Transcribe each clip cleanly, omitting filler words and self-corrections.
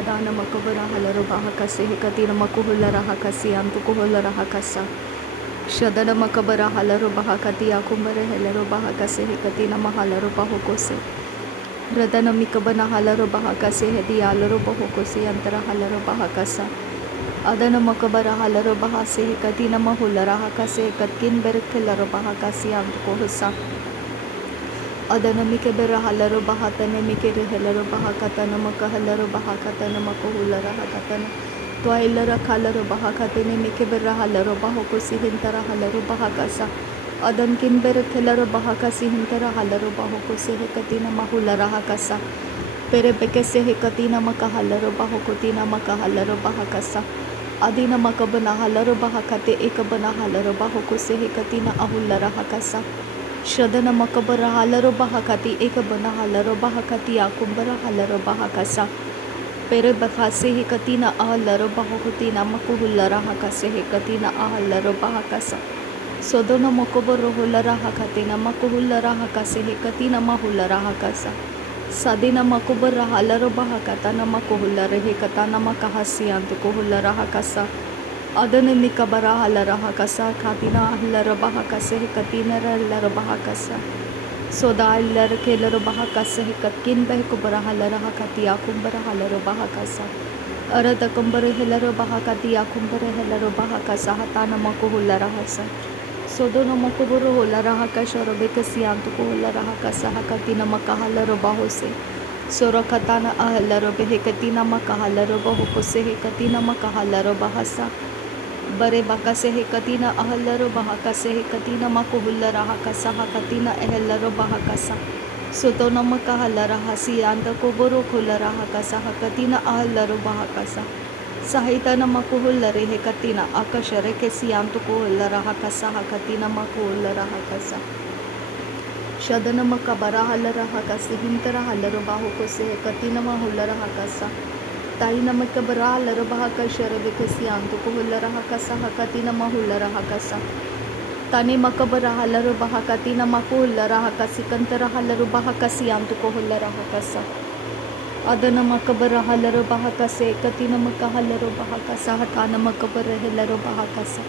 kadana makabara halaro bahakase hekatina makuhula rahakasi antukuhula rahakasa shadana makabara halaro bahakati akumbare helaro bahakase hekatina mahalaro bahokose radana mikabana halaro bahakase hedi alaro bahokose antara halaro bahakasa adana makabara halaro bahase hekatina mahula rahakase hekatkin berekelaro bahakasi antukuhusa adana mikebera halaro bahatane mikere helaro bahakatana makahalaro bahakatana makuhula rahakatana twailara khalaro bahakatane mikebera halaro bahokosi hintara halaro bahakasa adan kinbere kelaro bahakasi hintara halaro bahokosi hekatina mahula rahakasa pere bekese hekatina makahalaro bahokotina makahalaro bahakasa adina makabana halaro bahakate ekabana halaro bahokosi hekatina ahulla rahakasa shadana makabara halaro bahakati ekabana halaro bahakati akumbara halaro bahakasa pere bakhase hekatina ahalaro bahokotina makuhulla rahakase hekatina ahalaro bahakasa sodona makoboro hulla rahakatina makuhulla rahakase hekatina mahulla rahakasa sadina makobara halaro bahakatana makuhulla hekatana makahasi antukuhulla rahakasa adana mikabara halara hakasa katina halara bahakase hekatina halara bahakasa soda halara kelaro bahakase hekatkin behkubara halara hakati akumbara halara bahakasa arada kumbara helaro bahakati akumbara helaro bahakasa hatana makuhulla rahasa sodona makuburu hulara hakasha robekasi antukuhulla rahakasa hakatina makahalaro bahose sorakatana ahalaro behekatina makahalaro bahokose hekatina makahalaro bahasa bare bakase hekatina ahalaro bahakase hekatina makuhulla rahakasa hakatina ehelaro bahakasa sotona makahallara hasi anta koboro khulla rahakasa hakatina ahalaro bahakasa sahitana makuhulla hekatina akashare kesi antu kuhulla rahakasa hakatina makuhulla rahakasa shadana makabara halara hakasi hintara halaro bahokose hekatina mahulla rahakasa taina makabara halaro bahakasha rebekasi antu kuhulla rahakasa hakatina mahulla rahakasa tani makabara halaro bahakatina makuhulla rahakasi kantara halaro bahakasi antu kuhulla rahakasa adana makabara halaro bahakase katina makahalaro bahakasa hatana makabara helaro bahakasa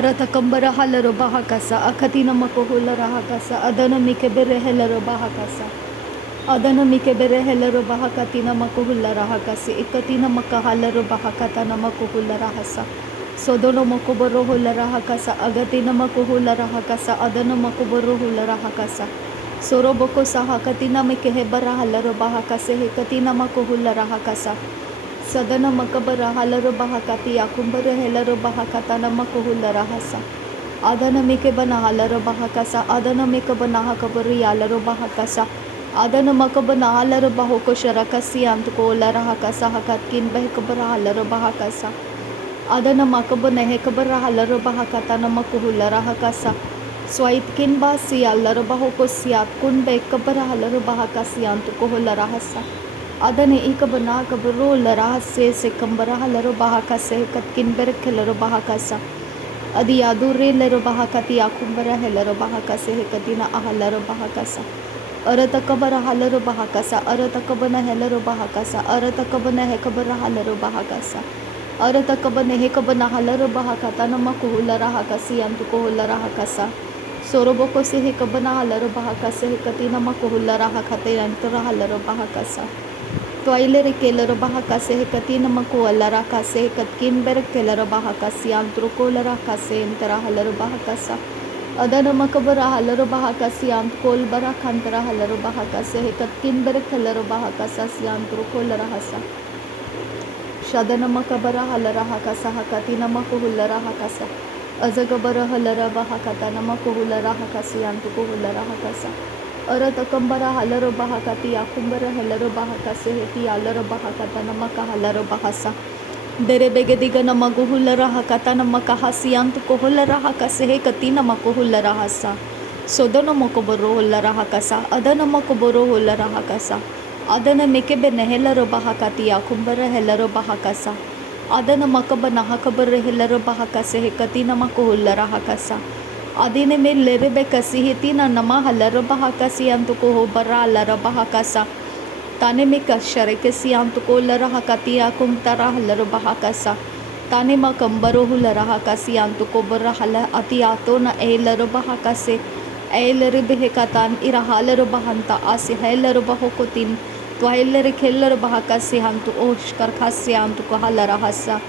arata kambara halaro bahakasa akatina makuhulla rahakasa adana mikebere helaro bahakasa adana mikebere helaro bahakatina makuhulla rahakasi ikatina makahalaro bahakatana makuhulla rahasa sodono makubaro hulla rahakasa agatina makuhulla rahakasa adana makubaro hulla rahakasa soroboko sahakatina mikehebara halaro bahakase hekatina makuhulla rahakasa sadana makabara halaro bahakati akumbara helaro bahakatana makuhulla rahasa adana mikebana halaro bahakasa adana mikebana hakabari halaro bahakasa adana makabana halaro bahoko sharakasi antukola rahakasa hakatkin behkabara halaro bahakasa adana makabana hekabara halaro bahakatana makuhulla rahakasa swaitkin basi halaro bahoko siat kun behkabara halaro bahakasi antukola rahasa adane ikabana kabaro larahase se kambara halaro bahakase katkin berkelaro bahakasa adi adure lero bahakati akumbara helaro bahakase hekatina ahalaro bahakasa arata kabara halaro bahakasa arata kabana helaro bahakasa arata kabana hekabara halaro bahakasa arata kabana hekabana halaro bahakatana makuhulla rahakasi antukohulla rahakasa soroboko se hekabana halaro bahakase hekatina makuhulla rahakate antara halaro bahakasa toilere kelaro bahakase hekatina makuhulla rahakase hekatkin ber kelaro bahakasi antrukola rahakase antara halaro bahakasa adana makabara halaro bahakasi antkol bara khantara halaro bahakase hekatkin ber kelaro bahakasa siantrukola rahasa shadana makabara halara hakasa hakatina makuhulla rahakasa azagabara halara bahakatana makuhulla rahakasi antukuhulla rahakasa arata kambara halaro bahakati akumbara halaro bahakase heti halaro bahakatana makahalaro bahasa dere begediga maguhulla rahakatana makahasi antukuhulla rahakase hekatina makuhulla rahasa sodana makoboro hulla rahakasa adana makoboro hulla rahakasa adana mekebe nehelaro bahakati akumbara helaro bahakasa adana makabana hakabara helaro bahakase hekatina makuhulla rahakasa adine me lerebe kasi hetina nama halaro bahakasi antuko bara lara bahakasa Tane me kashere kesi antuko laraha katia kum tara halaro bahakasa. Tane ma kambaro hularaha kasi antuko barahala atiato na eilaro bahakase. Eilari behekatan irahalaro bahanta asi helaro bahokotin. Twailari kellaro bahakasi hantu oshkar khasi antuko halarahasa.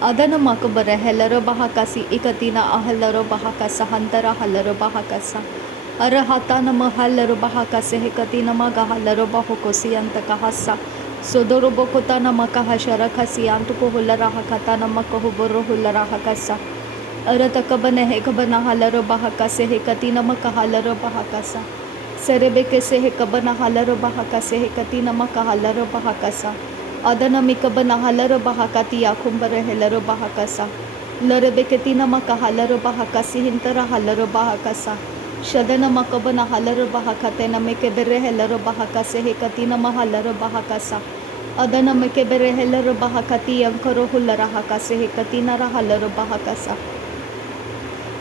Adana makabara helaro bahakasi ikatina ahalaro bahakasa hantara halaro bahakasa. Arahatana mahalaro bahakase hekatina magahalaro bahokosi antakahasa. Sodoro bokotana makahashara kasi antuko hularahakatana makahuboro hularahakasa. Aratakabana hekabana halaro bahakase hekatina makahalaro bahakasa. Serebeke se hekabana halaro bahakase hekatina makahalaro bahakasa. Adana mikabana halaro bahakati akumbara helaro bahakasa. Larebeketina makahalaro bahakasi hintara halaro bahakasa. Shadana makabana halaro bahakatena mekebere helaro bahakase hekatina mahalaro bahakasa. Adana mekebere helaro bahakati yankaro hularahakase hekatina rahalaro bahakasa.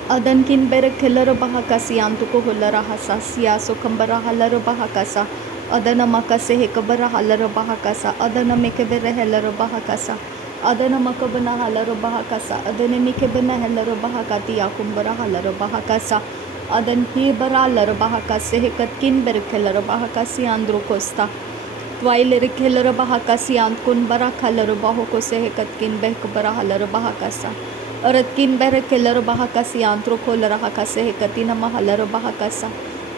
Adan kin bere helaro bahakasi antuko hularahasa siyaso kambara halaro bahakasa. Adana makase hekabara halaro bahakasa. Adana mekebere helaro bahakasa. Adana makabana halaro bahakasa. Adana mekebana helaro bahakati yakumbara halaro bahakasa. Adan hi baralaro bahakase hekatkin berkelaro bahakasi andro costa. Twailere kelaro bahakasi antkun barakalaro bahokose hekatkin behkabara halaro bahakasa. Aratkin berekelaro bahakasi antro kolara hakase hekatina mahalaro bahakasa.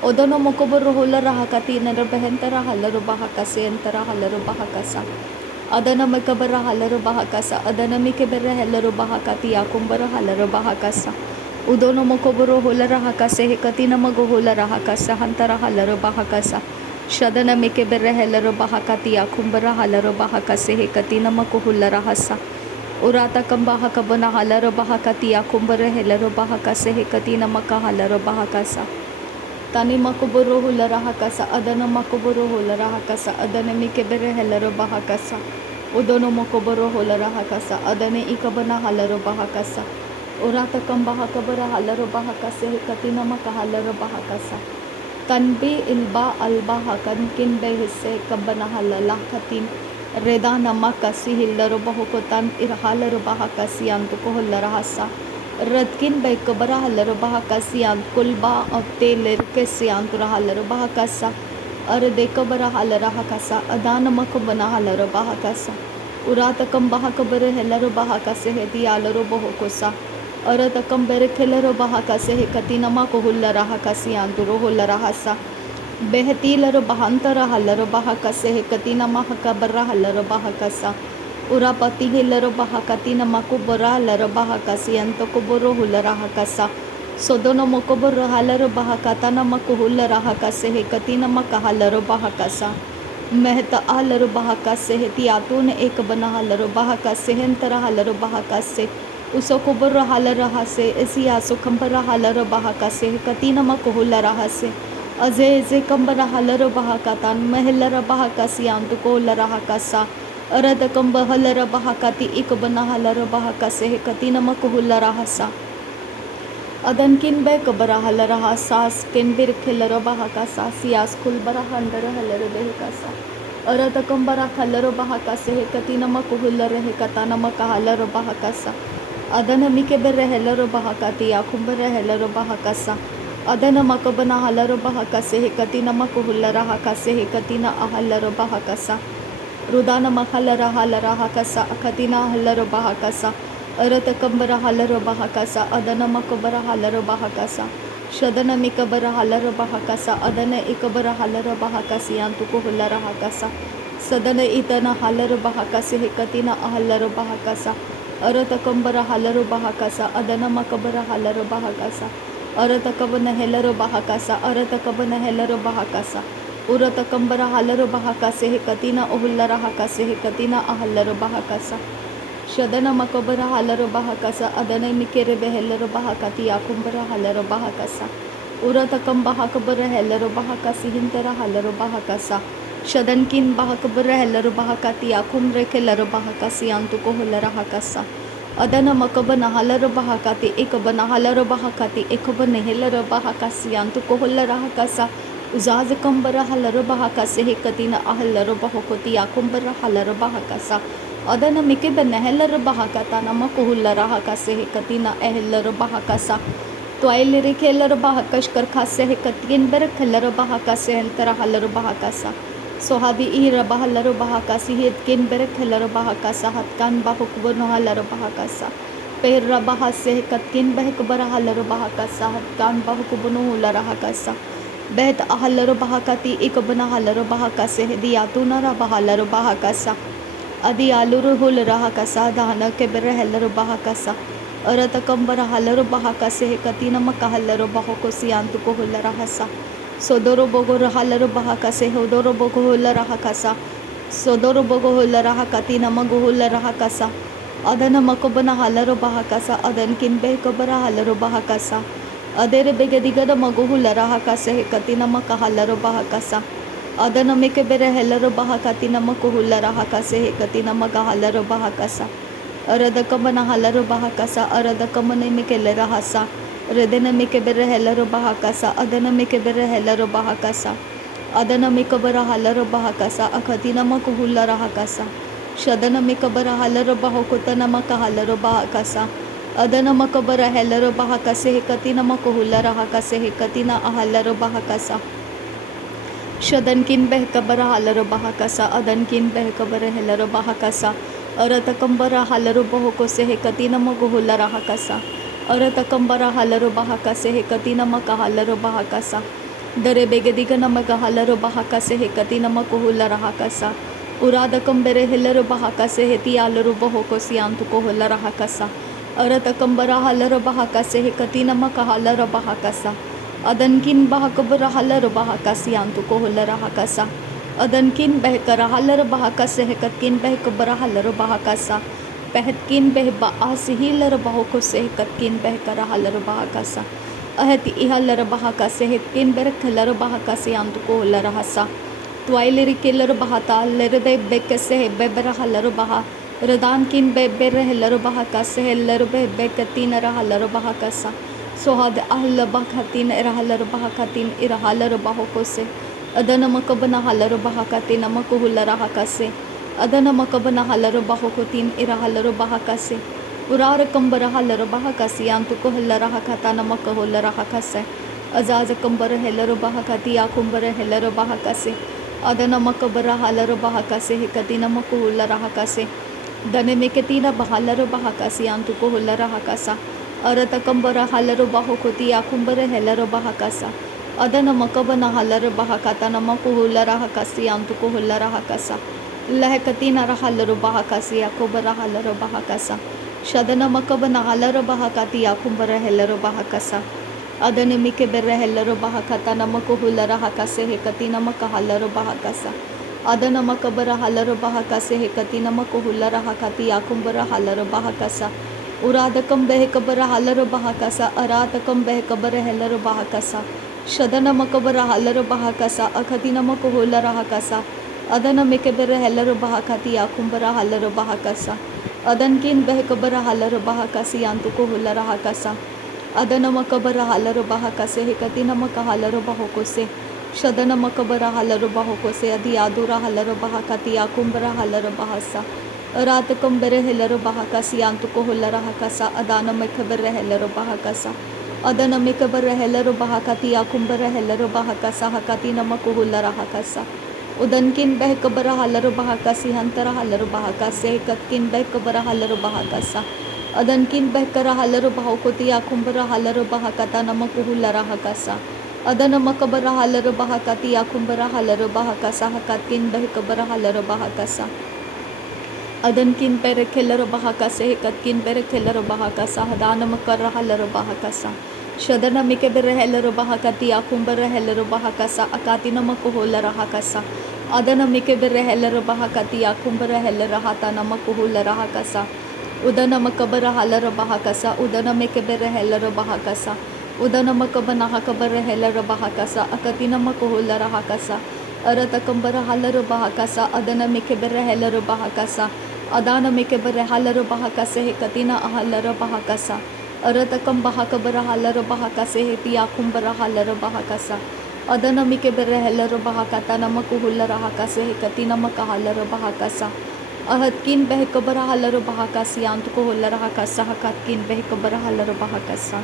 Odono mokoboro holara hakati nara behentara halaro bahakase entara halaro bahakasa. Adana makabara halaro bahakasa. Adana mikebere halaro bahakati yakumbara halaro bahakasa. Udono mokoboro holara hakase hekatina mago holara hakasa hantara halaro bahakasa. Shadana mikebere halaro bahakati yakumbara halaro bahakase hekatina mako holara hasa. Urata kambaha kabana halaro bahakati yakumbara halaro bahakase hekatina maka halaro bahakasa. Tani makoboro hulara hakasa. Adana makoboro hulara hakasa. Adana mikebere halaro bahakasa. Udono mokoboro holara hakasa. Adana ikabana halaro bahakasa. Urata kambaha kabara halaro bahakase hekatina maka halaro bahakasa. Tanbi ilba alba hakan kin behisse kabana halala katin redana makasi hillaro bahokotan irhalaro bahakasi antuko holara hasa. Radkin bay kabara halaro bahakasi ant kulba abte lerkesi antura halaro bahakasa. Arde kabara halara hakasa. Adana makabana halaro bahakasa. Urata kambaha kabara helaro bahakase hedi alaro bahokosa. Aratakam berekelaro bahakase hekatina mako hullara hakasi anturo hullara hasa. Behetilaro bahantara halaro bahakase hekatina mahakabara halaro bahakasa. Urapati hillaro bahakatina makubara halaro bahakasi antokoboro hullara hakasa. Sodono mokoboro halaro bahakatana mako hullara hakase hekatina makahalaro bahakasa. Mehta halaro bahakase heti atune ek bana halaro bahakase hentara halaro bahakase. Usokobara halara hase esiaso kambara halara bahakase katina makohula rahase aze ze kambara halara bahakatan mehelara bahakasi antuko lara hakasa arada kamba halara bahakati ikbana halara bahakase katina makohula rahasa adan kin be kabara halara hasas ken bir khelara bahakasa sias kulbara handara halara behakasa arada kambara halara bahakase katina makohula rehe katana makahalara bahakasa Adana mikebere helaro bahakati yakumbere helaro bahakasa. Adana makabana halaro bahakase hekatina makuhullara hakase hekatina ahalaro bahakasa. Rudana mahalara halara hakasa akatina halaro bahakasa. Arata kambara halaro bahakasa. Adana makabara halaro bahakasa. Shadana mikabara halaro bahakasa. Adana ikabara halaro bahakasi yantuko hullara hakasa. Sadana itana halaro bahakase hekatina ahalaro bahakasa. Arata kambara halaro bahakasa. Adana makabara halaro bahakasa. Arata kabana helaro bahakasa. Arata kabana helaro bahakasa. Urata kambara halaro bahakase hekatina ohullara hakase hekatina ahalaro bahakasa. Shadana makabara halaro bahakasa. Adana mikere behelaro bahakati yakumbara halaro bahakasa. Urata kambaha kabara helaro bahakasi hintara halaro bahakasa. Shadankin bahakabara helaro bahakati yakumre kelaro bahakasi antuko hullara hakasa. Adana makabana halaro bahakati ekabana halaro bahakati ekabana helaro bahakasi antuko hullara hakasa. Uzaza kambara halaro bahaka sehe katina ahalaro bahokoti akumbara halaro bahaka sa. Adana mike benehellaro bahaka tanama kuhullara haka sehe katina ehellaro bahaka sa. Twailere kellaro bahakash karkha sehe katkin berekellaro bahaka sehentara halaro bahaka sa. Sohadi ihra bahallaro bahaka sihet kin berekellaro bahaka sa hatkan bahukubno halaro bahaka sa. Perra bahase katkin behkubara halaro bahaka sa hatkan bahukubno hulara haka sa. Bet ahalaro bahakati ikabana halaro bahakase diatunara bahalaro bahakasa adi aluru hul rahakasa dana kebere helaro bahakasa arata kambara halaro bahakase katina makahallaro bahokosi antuko hulara hasa sodoro bogo halaro bahakase hodoro bogo hulara hakasa sodoro bogo hulara hakatina mago hulara hakasa adana makobana halaro bahakasa adan kinbe kabara halaro bahakasa Adere begediga magu hulara hakase katina makahalaro bahakasa adana meke bere helaro bahakatina makuhulara hakase katina makahalaro bahakasa arada kamana halaro bahakasa arada kamane meke lera hasa redena meke bere helaro bahakasa adana meke bere helaro bahakasa adana meke bara halaro bahakasa akatina makuhulara hakasa shadana meke bara halaro bahokotana makahalaro bahakasa adana makabara helaro bahakase katina makuhulara hakase katina ahalaro bahakasa shadankin behkabara halaro bahakasa adankin behkabara helaro bahakasa aratakambara halaro bahokose katina makuhulara hakasa aratakambara halaro bahakase katina makahalaro bahakasa dare begedigana makahalaro bahakase katina makuhulara hakasa uradakambere helaro bahakase heti alaro bahokosi antuko hulara hakasa Arata kambara halaro bahakase katina makahalaro bahakasa adankin bahakabara halaro bahakasi antuko hulara hakasa adankin behkara halaro bahakase katkin behkabara halaro bahakasa behtkin behba asihilaro bahokose katkin behkara halaro bahakasa ahati ihalaro bahakase hetkin berkhalaro bahakasi antuko hulara hasa twailiri kellaro bahata lerade bekase bebera halaro baha Radan kin bebber helaro bahakase helaro bebbe katina rahalaro bahakasa sohad ahla bakatin rahalaro bahakatin irahalaro bahokose adana makabana halaro bahakatin makuhulara hakase adana makabana halaro bahokotin irahalaro bahakase urara kambara halaro bahakasi antuko hallara hakata namakuhulara hakase azaza kambara helaro bahakati akumbara helaro bahakase adana makabara halaro bahakase hikatina makuhulara hakase Dane meketina bahalaro bahakasi antuko hulara hakasa arata kambara halaro bahokoti akumbara helaro bahakasa adana makabana halaro bahakata namaku hulara hakasi antuko hulara hakasa lehkatina halaro bahakasi akubara halaro bahakasa shadana makabana halaro bahakati akumbara helaro bahakasa adane mike berre helaro bahakata namaku hulara hakase hekatina makahalaro bahakasa adana makabara halaro bahakase hekatina makuhulara hakati akumbara halaro bahakasa uradakam behkabara halaro bahakasa aratakam behkabara helaro bahakasa shadana makabara halaro bahakasa akatina makuhulara hakasa adana mekebere helaro bahakati akumbara halaro bahakasa adankin behkabara halaro bahakasi antuko hulara hakasa adana makabara halaro bahakase hekatina makahalaro bahokose Shadana makabara halaro bahokose adi adura halaro bahakati akumbara halaro bahasa ratakam bere helaro bahakasi antuko hulara hakasa adana makabara helaro bahakasa adana makabara helaro bahakati akumbara helaro bahakasa hakati namaku hulara hakasa udankin behkabara halaro bahakasi hantara halaro bahakase katkin behkabara halaro bahakasa adankin behkara halaro bahokoti akumbara halaro bahakata namaku hulara hakasa adana makabara halaro bahakati akumbara halaro bahakasa hakatin behkabara halaro bahakasa adankin perekelaro bahakase hekatkin perekelaro bahakasa hadana makara halaro bahakasa shadana mikebere helaro bahakati akumbara helaro bahakasa akatina makuhulara hakasa adana mikebere helaro bahakati akumbara helaro hatana makuhulara hakasa udana makabara halaro bahakasa udana mikebere helaro bahakasa udana makabana hakabara helaro bahakasa akatina makuhulara hakasa arata kambara halaro bahakasa adana mikebere helaro bahakasa adana mikebere halaro bahakase hekatina ahalaro bahakasa arata kam bahakabara halaro bahakase heti akumbara halaro bahakasa अदनमी के बरहलर बहाकता नमक हुल रहा कसे कति नमक hauler बहाकसा अहदकिन बहकबर hauler बहाकसी अंत को हुल रहा कसा हकतकिन बहकबर हालर बहाकसा।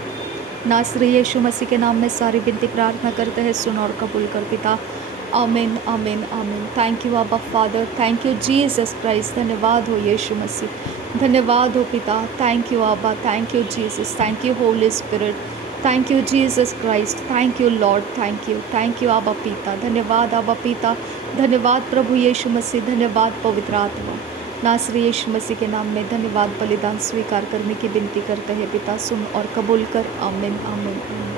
नासरी यीशु मसीह के नाम में सारी विनती प्रार्थना करते हैं, सुन और कबूल कर पिता। आमीन आमीन आमीन। थैंक यू आबा father, thank you Jesus Christ. धन्यवाद हो यीशु मसीह, धन्यवाद हो पिता। थैंक यू आबा, thank you Jesus, thank you Holi spirit, thank you Jesus Christ, thank you Lord, thank you आबा पिता। धन्यवाद आबा पिता, धन्यवाद प्रभु यीशु मसीह, धन्यवाद पवित्र आत्मा। नासरी यीशु मसीह के नाम में धन्यवाद बलिदान स्वीकार करने की विनती करते हैं पिता, सुन और कबूल कर। आमीन आमीन आमीन।